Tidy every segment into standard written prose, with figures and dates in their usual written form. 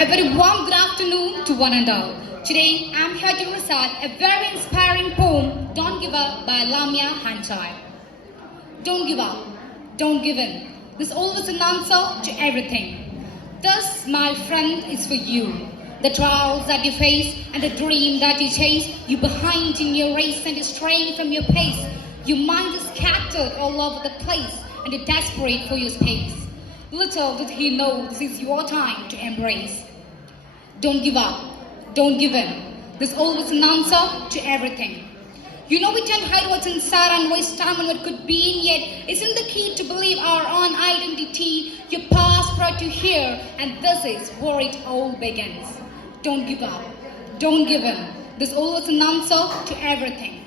A very warm good afternoon to one and all. Today, I'm here to recite a very inspiring poem, Don't Give Up by Lamyaa, Hanchaoui. Don't give up. Don't give in. There's always an answer to everything. This, my friend, is for you. The trials that you face and the dream that you chase, you're behind in your race and you're straying from your pace. Your mind is scattered all over the place and you're desperate for your space. Little did he know this is your time to embrace. Don't give up. Don't give in. There's always an answer to everything. You know we can't hide what's inside and waste time on what could be, and yet isn't the key to believe our own identity. Your past brought you here, and this is where it all begins. Don't give up. Don't give in. There's always an answer to everything.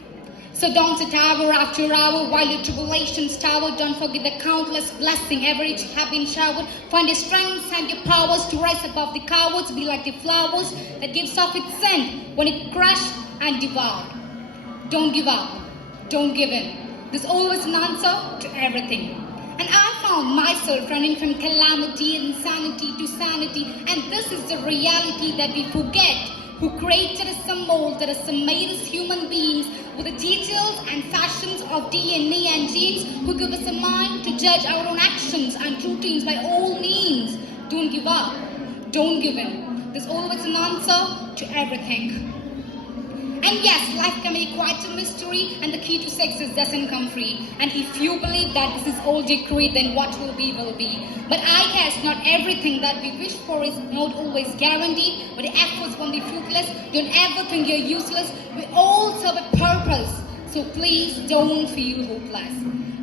So don't sit hour after hour while your tribulations tower. Don't forget the countless blessings every each have been showered. Find your strengths and your powers to rise above the cowards. Be like the flowers that gives off its scent when it crushed and devoured. Don't give up. Don't give in. There's always an answer to everything. And I found myself running from calamity and insanity to sanity. And this is the reality that we forget. Who created us and molded us and made us human beings with the details and fashions of DNA and genes, who give us a mind to judge our own actions and routines by all means. Don't give up. Don't give in. There's always an answer to everything. And yes, life can be quite a mystery, and the key to success doesn't come free. And if you believe that this is all decreed, then what will be, will be. But I guess not everything that we wish for is not always guaranteed, but the efforts won't be fruitless. Don't ever think you're useless. We all serve a purpose, so please don't feel hopeless.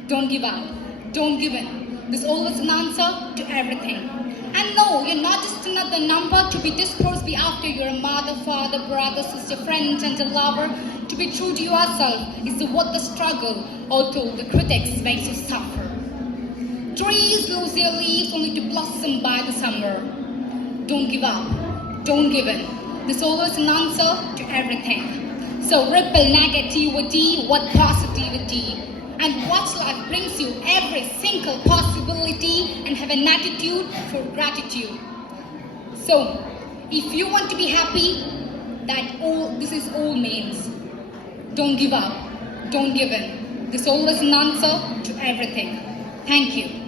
Don't give up. Don't give in. There's always an answer to everything. And no, you're not just another number to be disposed be after you're a mother, father, brother, sister, friend, and a lover. To be true to yourself is worth the struggle, although the critics make you suffer. Trees lose their leaves only to blossom by the summer. Don't give up. Don't give in. There's always an answer to everything. So ripple negativity with positivity. And watch life brings you every single possibility and have an attitude for gratitude. So, if you want to be happy, this is all means. Don't give up. Don't give in. There's always an answer to everything. Thank you.